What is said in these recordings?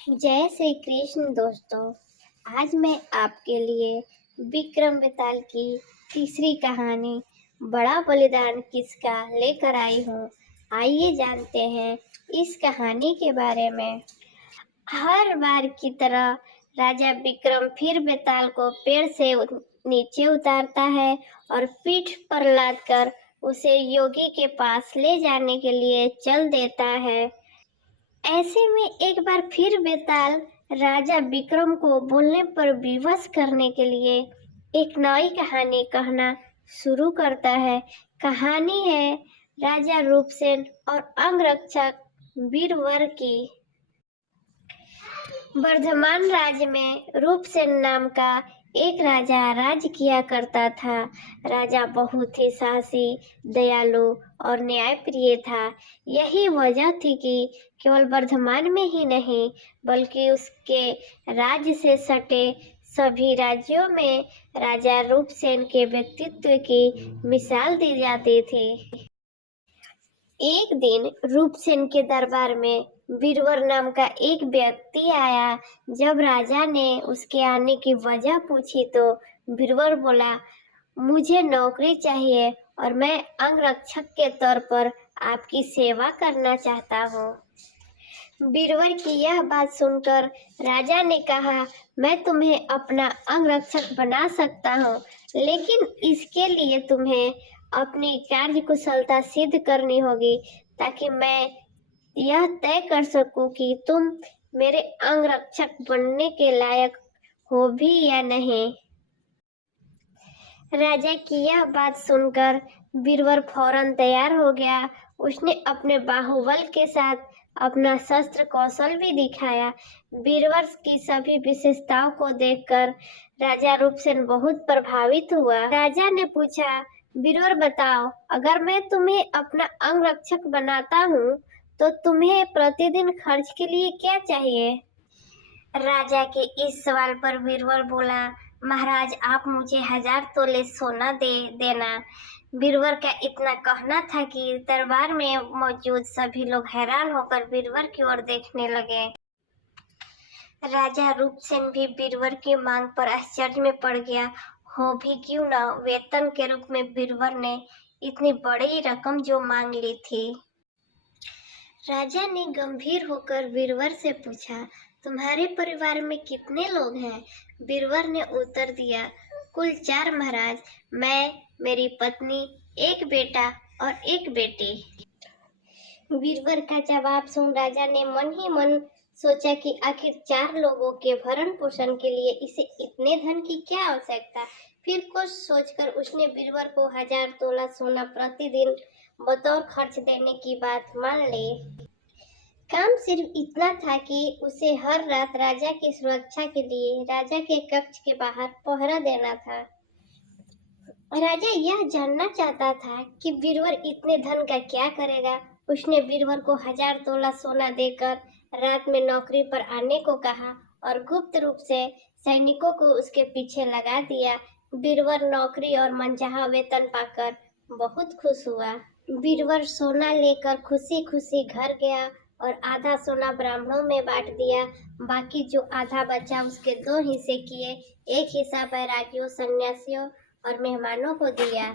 जय श्री कृष्ण दोस्तों। आज मैं आपके लिए विक्रम बेताल की तीसरी कहानी बड़ा बलिदान किसका लेकर आई हूँ। आइए जानते हैं इस कहानी के बारे में। हर बार की तरह राजा विक्रम फिर बेताल को पेड़ से नीचे उतारता है और पीठ पर लादकर उसे योगी के पास ले जाने के लिए चल देता है। ऐसे में एक बार फिर बेताल राजा विक्रम को बोलने पर विवश करने के लिए एक नई कहानी कहना शुरू करता है। कहानी है राजा रूपसेन और अंगरक्षक वीरवर की। वर्धमान राज्य में रूपसेन नाम का एक राजा राज किया करता था। राजा बहुत ही साहसी, दयालु और न्यायप्रिय था। यही वजह थी कि केवल वर्धमान में ही नहीं बल्कि उसके राज्य से सटे सभी राज्यों में राजा रूपसेन के व्यक्तित्व की मिसाल दी जाती थी। एक दिन रूपसेन के दरबार में वीरवर नाम का एक व्यक्ति आया। जब राजा ने उसके आने की वजह पूछी तो वीरवर बोला, मुझे नौकरी चाहिए और मैं अंगरक्षक के तौर पर आपकी सेवा करना चाहता हूँ। वीरवर की यह बात सुनकर राजा ने कहा, मैं तुम्हें अपना अंगरक्षक बना सकता हूँ, लेकिन इसके लिए तुम्हें अपनी कार्य कुशलता सिद्ध करनी होगी ताकि मैं यह तय कर सकूं कि तुम मेरे अंगरक्षक बनने के लायक हो भी या नहीं। राजा की यह बात सुनकर वीरवर फौरन तैयार हो गया। उसने अपने बाहुबल के साथ अपना शस्त्र कौशल भी दिखाया। वीरवर की सभी विशेषताओं को देखकर राजा रूपसेन बहुत प्रभावित हुआ। राजा ने पूछा, वीरवर बताओ, अगर मैं तुम्हें अपना अंगरक्षक बनाता हूँ तो तुम्हें प्रतिदिन खर्च के लिए क्या चाहिए? राजा के इस सवाल पर वीरवर बोला, महाराज आप मुझे 1000 तोले सोना दे देना। वीरवर का इतना कहना था कि दरबार में मौजूद सभी लोग हैरान होकर वीरवर की ओर देखने लगे। राजा रूपसेन भी वीरवर की मांग पर आश्चर्य में पड़ गया। हो भी क्यों ना, वेतन के रूप में वीरवर ने इतनी बड़ी रकम जो मांग ली थी। राजा ने गंभीर होकर वीरवर से पूछा, तुम्हारे परिवार में कितने लोग हैं? वीरवर ने उत्तर दिया, कुल 4 महाराज, मैं, मेरी पत्नी, एक बेटा और एक बेटी। वीरवर का जवाब सुन राजा ने मन ही मन सोचा कि आखिर 4 लोगों के भरण पोषण के लिए इसे इतने धन की क्या आवश्यकता। फिर कुछ सोचकर उसने वीरवर को 1000 तोला सोना प्रतिदिन बतौर खर्च देने की बात मान ली। काम सिर्फ इतना था कि उसे हर रात राजा की सुरक्षा के लिए राजा के कक्ष के बाहर पहरा देना था। राजा यह जानना चाहता था कि वीरवर इतने धन का क्या करेगा। उसने वीरवर को 1000 तोला सोना देकर रात में नौकरी पर आने को कहा और गुप्त रूप से सैनिकों को उसके पीछे लगा दिया। वीरवर नौकरी और मनचाहा वेतन पाकर बहुत खुश हुआ। वीरवर सोना लेकर खुशी खुशी घर गया और आधा सोना ब्राह्मणों में बांट दिया। बाकी जो आधा बचा उसके 2 हिस्से किए। एक हिस्सा बैरागियों, सन्यासियों और मेहमानों को दिया।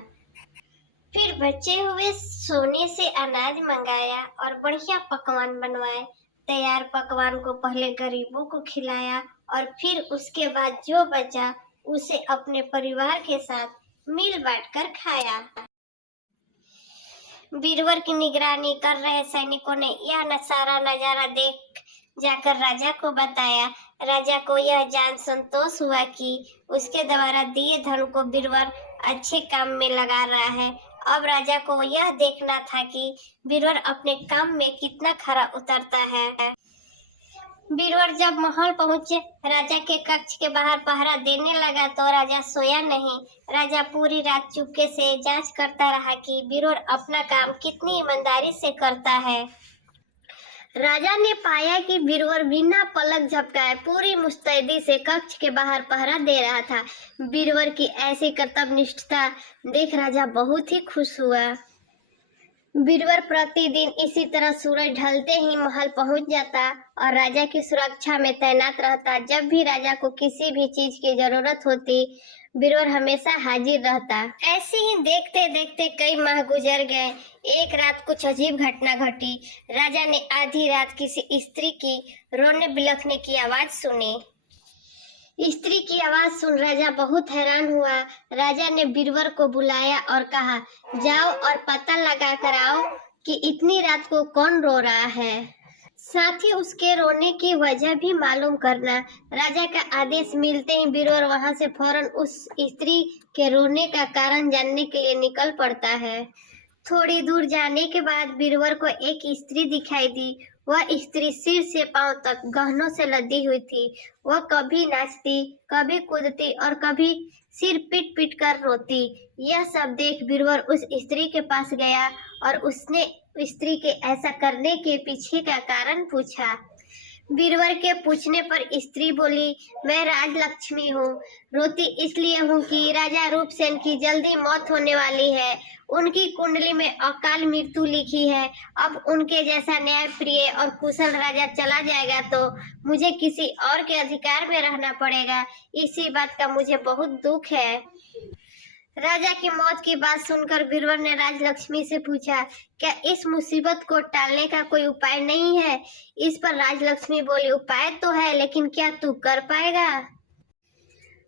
फिर बचे हुए सोने से अनाज मंगाया और बढ़िया पकवान बनवाए। तैयार पकवान को पहले गरीबों को खिलाया और फिर उसके बाद जो बचा उसे अपने परिवार के साथ मिल बांटकर खाया। वीरवर की निगरानी कर रहे सैनिकों ने यह सारा नजारा देख जाकर राजा को बताया। राजा को यह जान संतोष हुआ कि उसके द्वारा दिए धन को वीरवर अच्छे काम में लगा रहा है। अब राजा को यह देखना था कि वीरवर अपने काम में कितना खरा उतरता है। वीरवर जब महल पहुंचे, राजा के कक्ष के बाहर पहरा देने लगा तो राजा सोया नहीं। राजा पूरी रात चुपके से जांच करता रहा कि वीरवर अपना काम कितनी ईमानदारी से करता है। राजा ने पाया कि वीरवर बिना पलक झपकाए पूरी मुस्तैदी से कक्ष के बाहर पहरा दे रहा था। वीरवर की ऐसी कर्तव्यनिष्ठता देख राजा बहुत ही खुश हुआ। बीरबल प्रतिदिन इसी तरह सूरज ढलते ही महल पहुंच जाता और राजा की सुरक्षा में तैनात रहता। जब भी राजा को किसी भी चीज की जरूरत होती, बीरबल हमेशा हाजिर रहता। ऐसे ही देखते देखते कई माह गुजर गए। एक रात कुछ अजीब घटना घटी। राजा ने आधी रात किसी स्त्री की रोने बिलखने की आवाज सुनी। स्त्री की आवाज सुन राजा बहुत हैरान हुआ। राजा ने बीरबल को बुलाया और कहा, जाओ और पता लगा कर आओ कि इतनी रात को कौन रो रहा है। साथ ही उसके रोने की वजह भी मालूम करना। राजा का आदेश मिलते ही बीरबल वहां से फौरन उस स्त्री के रोने का कारण जानने के लिए निकल पड़ता है। थोड़ी दूर जाने के बाद बीरबल को एक स्त्री दिखाई दी। वह स्त्री सिर से पांव तक गहनों से लदी हुई थी। वह कभी नाचती, कभी कूदती और कभी सिर पीट पीट कर रोती। यह सब देख बीरबल उस स्त्री के पास गया और उसने स्त्री के ऐसा करने के पीछे का कारण पूछा। बीरबल के पूछने पर स्त्री बोली, मैं राजलक्ष्मी हूँ। रोती इसलिए हूँ कि राजा रूपसेन की जल्दी मौत होने वाली है। उनकी कुंडली में अकाल मृत्यु लिखी है। अब उनके जैसा न्यायप्रिय और कुशल राजा चला जाएगा तो मुझे किसी और के अधिकार में रहना पड़ेगा। इसी बात का मुझे बहुत दुख है। राजा की मौत की बात सुनकर बीरबल ने राजलक्ष्मी से पूछा, क्या इस मुसीबत को टालने का कोई उपाय नहीं है? इस पर राजलक्ष्मी बोली, उपाय तो है, लेकिन क्या तू कर पाएगा?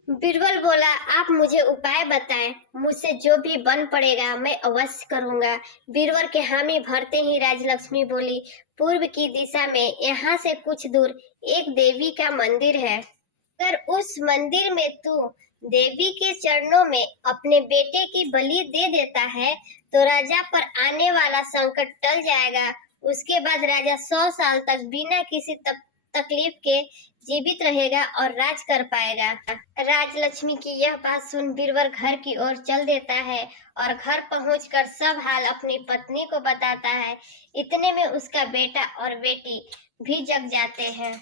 बीरबल बोला, आप मुझे उपाय बताएं। मुझसे जो भी बन पड़ेगा मैं अवश्य करूंगा। बीरबल के हामी भरते ही राजलक्ष्मी बोली, पूर्व की दिशा में यहाँ से कुछ दूर एक देवी का मंदिर है। अगर उस मंदिर में तू देवी के चरणों में अपने बेटे की बलि दे देता है तो राजा पर आने वाला संकट टल जाएगा। उसके बाद राजा 100 साल तक बिना किसी तकलीफ के जीवित रहेगा और राज कर पाएगा। राजलक्ष्मी की यह बात सुन बीरबल घर की ओर चल देता है और घर पहुंचकर सब हाल अपनी पत्नी को बताता है। इतने में उसका बेटा और बेटी भी जग जाते हैं।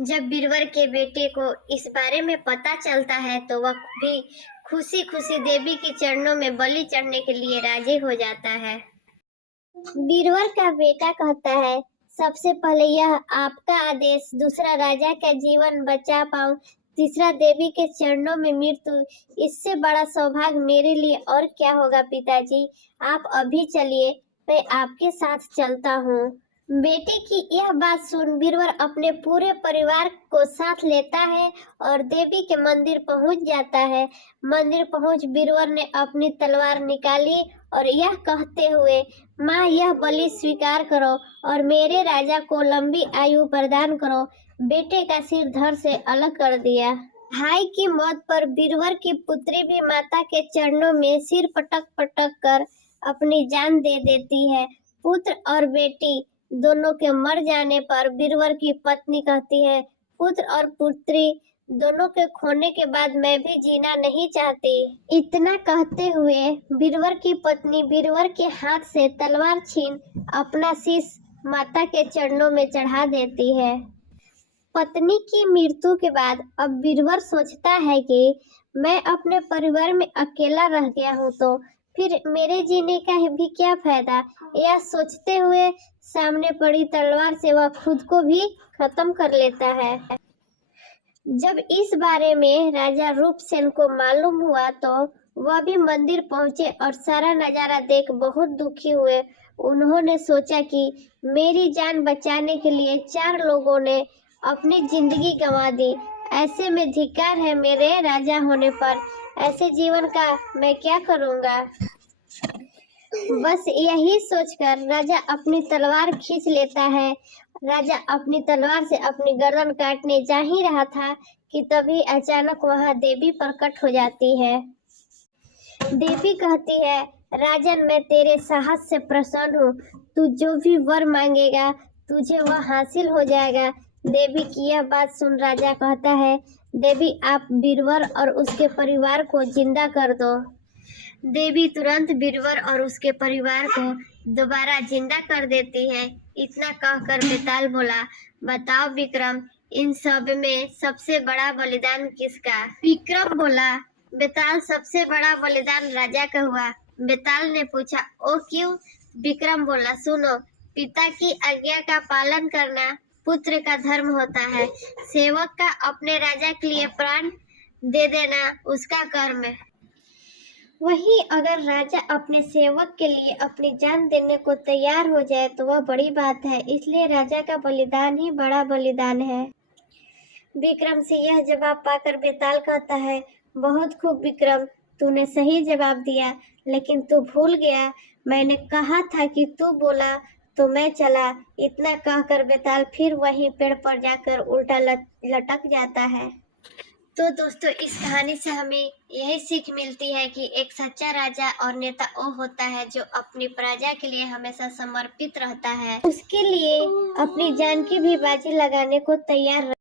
जब बीरबल के बेटे को इस बारे में पता चलता है तो वह भी खुशी खुशी देवी के चरणों में बलि चढ़ने के लिए राजी हो जाता है। बीरबल का बेटा कहता है, सबसे पहले यह आपका आदेश, दूसरा राजा का जीवन बचा पाऊं, तीसरा देवी के चरणों में मृत्यु। इससे बड़ा सौभाग्य मेरे लिए और क्या होगा पिताजी। आप अभी चलिए, मैं आपके साथ चलता हूँ। बेटे की यह बात सुन बीरबल अपने पूरे परिवार को साथ लेता है और देवी के मंदिर पहुंच जाता है। मंदिर पहुंच बीरबल ने अपनी तलवार निकाली और यह कहते हुए, माँ यह बलि स्वीकार करो और मेरे राजा को लंबी आयु प्रदान करो, बेटे का सिर धड़ से अलग कर दिया। भाई की मौत पर बीरबल की पुत्री भी माता के चरणों में सिर पटक पटक कर अपनी जान दे देती है। पुत्र और बेटी दोनों के मर जाने पर बीरबल की पत्नी कहती है, पुत्र और पुत्री दोनों के खोने के बाद मैं भी जीना नहीं चाहती। इतना कहते हुए बीरबल की पत्नी बीरबल के हाथ से तलवार छीन अपना शीश माता के चरणों में चढ़ा देती है। पत्नी की मृत्यु के बाद अब बीरबल सोचता है कि मैं अपने परिवार में अकेला रह गया हूँ तो फिर मेरे जीने का भी क्या फायदा। यह सोचते हुए सामने पड़ी तलवार से वह खुद को भी खत्म कर लेता है। जब इस बारे में राजा रूपसेन को मालूम हुआ तो वह भी मंदिर पहुंचे और सारा नजारा देख बहुत दुखी हुए। उन्होंने सोचा कि मेरी जान बचाने के लिए 4 लोगों ने अपनी जिंदगी गंवा दी। ऐसे में धिक्कार है मेरे राजा होने पर। ऐसे जीवन का मैं क्या करूंगा। बस यही सोचकर राजा अपनी तलवार खींच लेता है। राजा अपनी तलवार से अपनी गर्दन काटने जा ही रहा था कि तभी अचानक वहां देवी प्रकट हो जाती है। देवी कहती है, राजन मैं तेरे साहस से प्रसन्न हूँ। तू जो भी वर मांगेगा तुझे वह हासिल हो जाएगा। देवी की यह बात सुन राजा कहता है, देवी आप बीरबल और उसके परिवार को जिंदा कर दो। देवी तुरंत बीरबल और उसके परिवार को दोबारा जिंदा कर देती है। इतना कहकर बेताल बोला, बताओ विक्रम, इन सब में सबसे बड़ा बलिदान किसका। विक्रम बोला, बेताल सबसे बड़ा बलिदान राजा का हुआ। बेताल ने पूछा, ओ क्यों। विक्रम बोला, सुनो, पिता की आज्ञा का पालन करना पुत्र का धर्म होता है। सेवक का अपने राजा के लिए प्राण दे देना उसका कर्म है। वहीं अगर राजा अपने सेवक के लिए अपनी जान देने को तैयार हो जाए तो वह बड़ी बात है। इसलिए राजा का बलिदान ही बड़ा बलिदान है। विक्रम से यह जवाब पाकर बेताल कहता है, बहुत खूब विक्रम, तूने सही जवाब दिया, लेकिन तू भूल गया, मैंने कहा था कि तू बोला तो मैं चला। इतना कहकर बेताल फिर वहीं पेड़ पर जाकर उल्टा लटक जाता है। तो दोस्तों, इस कहानी से हमें यही सीख मिलती है कि एक सच्चा राजा और नेता वो होता है जो अपनी प्रजा के लिए हमेशा समर्पित रहता है, उसके लिए अपनी जान की भी बाजी लगाने को तैयार